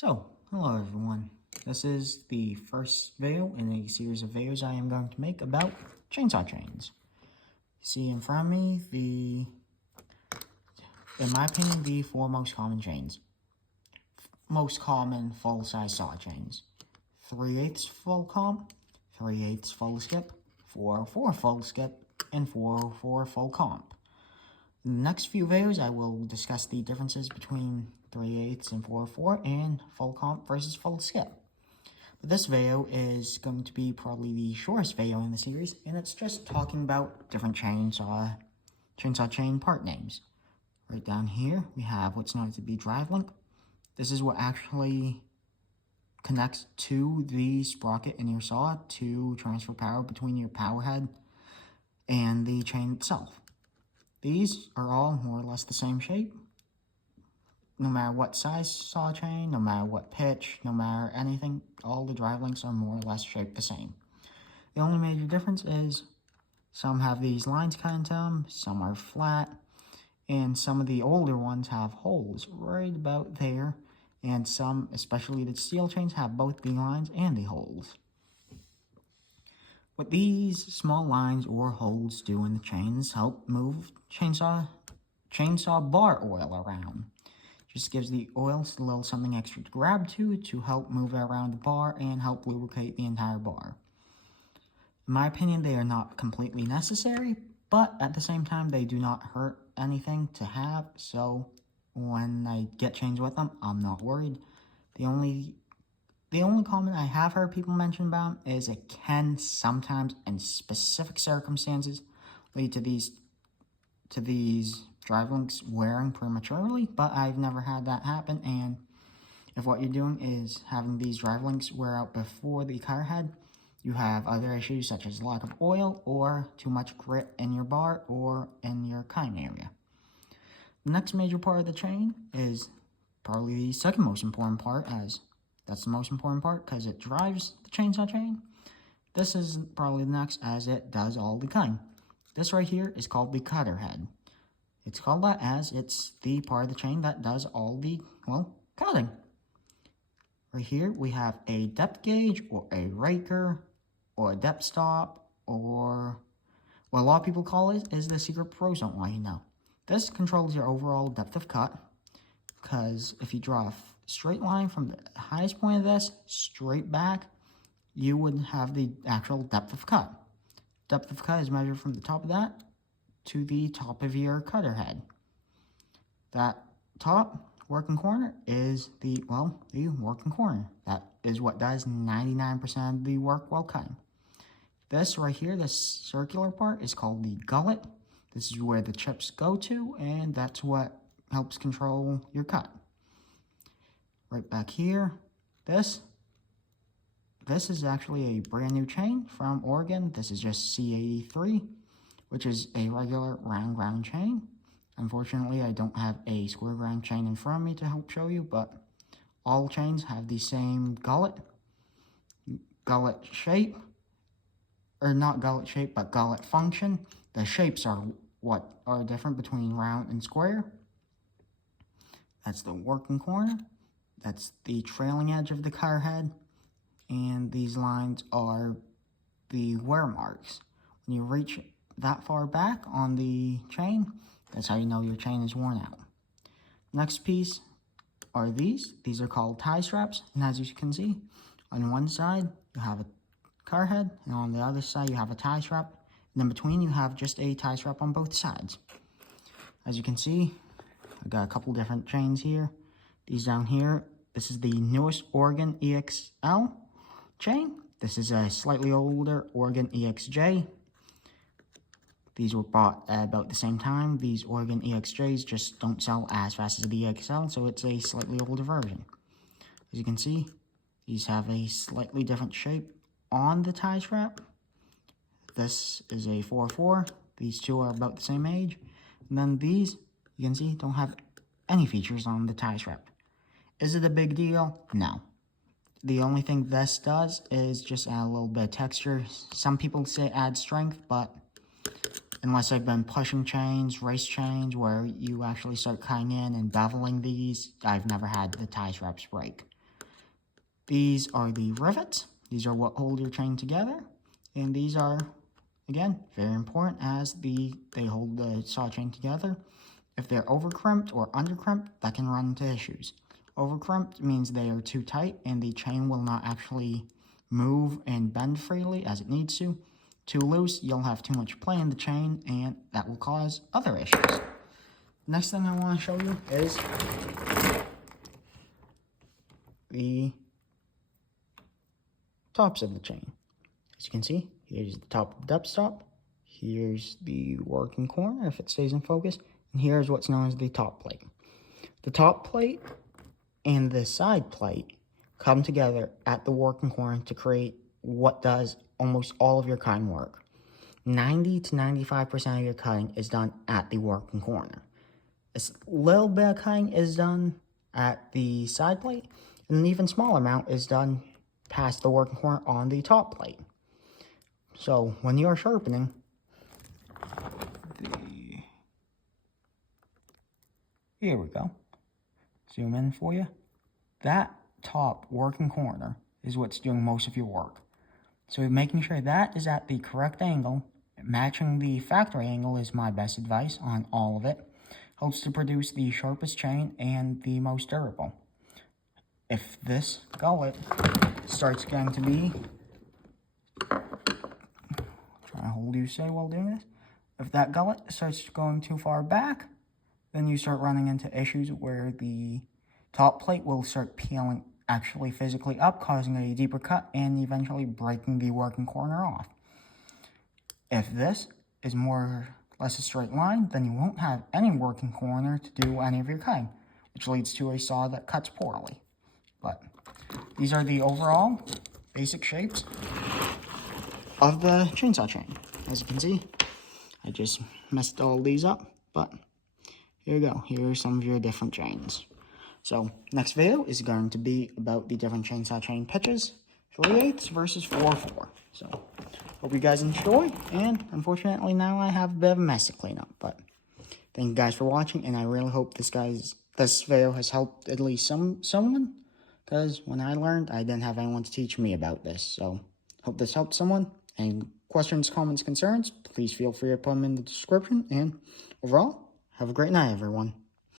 Hello everyone. This is the first video in a series of videos I am going to make about chainsaw chains. You see in front of me in my opinion, the four most common chains. Most common full-size saw chains. 3/8 full comp, 3/8 full skip, 4/4 full skip, and 4/4 full comp. In the next few videos, I will discuss the differences between 3/8 and 4/4 and full comp versus full skip. But this video is going to be probably the shortest video in the series, and it's just talking about different chainsaw chain part names. Right down here, we have what's known as the drive link. This is what actually connects to the sprocket in your saw to transfer power between your power head and the chain itself. These are all more or less the same shape. No matter what size saw chain, no matter what pitch, no matter anything, all the drive links are more or less shaped the same. The only major difference is some have these lines cut into them, some are flat, and some of the older ones have holes right about there, and some, especially the steel chains, have both the lines and the holes. What these small lines or holes do in the chains help move chainsaw bar oil around. Just gives the oil a little something extra to grab to help move it around the bar and help lubricate the entire bar. In my opinion, they are not completely necessary, but at the same time, they do not hurt anything to have, so when I get chains with them, I'm not worried. The only comment I have heard people mention about is it can sometimes, in specific circumstances, lead to these drive links wearing prematurely, but I've never had that happen. And if what you're doing is having these drive links wear out before the cutter head, you have other issues such as lack of oil or too much grit in your bar or in your cutting area. The next major part of the chain is probably the second most important part, as that's the most important part because it drives the chainsaw chain. This is probably the next, as it does all the cutting. This right here is called the cutter head. It's called that as it's the part of the chain that does all the, cutting. Right here, we have a depth gauge or a raker or a depth stop, or what a lot of people call it is the secret pros don't want you to know. This controls your overall depth of cut, because if you draw a straight line from the highest point of this straight back, you would have the actual depth of cut. Depth of cut is measured from the top of that to the top of your cutter head. That top working corner is the working corner. That is what does 99% of the work while cutting. This right here, this circular part, is called the gullet. This is where the chips go to, and that's what helps control your cut. Right back here, this is actually a brand new chain from Oregon. This is just C83, which is a regular round ground chain. Unfortunately, I don't have a square ground chain in front of me to help show you, but all chains have the same gullet shape, or not gullet shape, but gullet function. The shapes are what are different between round and square. That's the working corner. That's the trailing edge of the cutter head. And these lines are the wear marks. When you reach that far back on the chain, that's how you know your chain is worn out. Next piece are these. These are called tie straps. And as you can see, on one side, you have a cutter head, and on the other side, you have a tie strap. And in between, you have just a tie strap on both sides. As you can see, I've got a couple different chains here. These down here, this is the newest Oregon EXL chain. This is a slightly older Oregon EXJ. These were bought at about the same time. These Oregon EXJs just don't sell as fast as the EXL, so it's a slightly older version. As you can see, these have a slightly different shape on the tie strap. This is a 4/4. These two are about the same age. And then these, you can see, don't have any features on the tie strap. Is it a big deal? No. The only thing this does is just add a little bit of texture. Some people say add strength, but unless I've been pushing chains, race chains, where you actually start cutting in and beveling these, I've never had the tie straps break. These are the rivets. These are what hold your chain together. And these are, again, very important as they hold the saw chain together. If they're over-crimped or under-crimped, that can run into issues. Over-crimped means they are too tight and the chain will not actually move and bend freely as it needs to. Too loose, you'll have too much play in the chain and that will cause other issues. Next thing I want to show you is the tops of the chain. As you can see, here's the top of the depth stop, here's the working corner if it stays in focus, and here's what's known as the top plate. The top plate and the side plate come together at the working corner to create what does almost all of your cutting work. 90 to 95% of your cutting is done at the working corner. A little bit of cutting is done at the side plate, and an even smaller amount is done past the working corner on the top plate. So when you are sharpening, here we go. Zoom in for you. That top working corner is what's doing most of your work. So making sure that is at the correct angle, matching the factory angle is my best advice on all of it. Helps to produce the sharpest chain and the most durable. If this gullet starts getting to be, trying to hold you say while doing this, if that gullet starts going too far back, then you start running into issues where the top plate will start peeling actually physically up, causing a deeper cut and eventually breaking the working corner off. If this is more or less a straight line, then you won't have any working corner to do any of your cutting, which leads to a saw that cuts poorly. But these are the overall basic shapes of the chainsaw chain. As you can see, I just messed all these up, but here you go. Here are some of your different chains. So next video is going to be about the different chainsaw chain pitches, 3/8 versus 4/4. So hope you guys enjoy, and unfortunately now I have a bit of a mess to clean up, but thank you guys for watching, and I really hope this video has helped at least someone, because when I learned, I didn't have anyone to teach me about this. So hope this helped someone. Any questions, comments, concerns, please feel free to put them in the description, and overall, have a great night, everyone.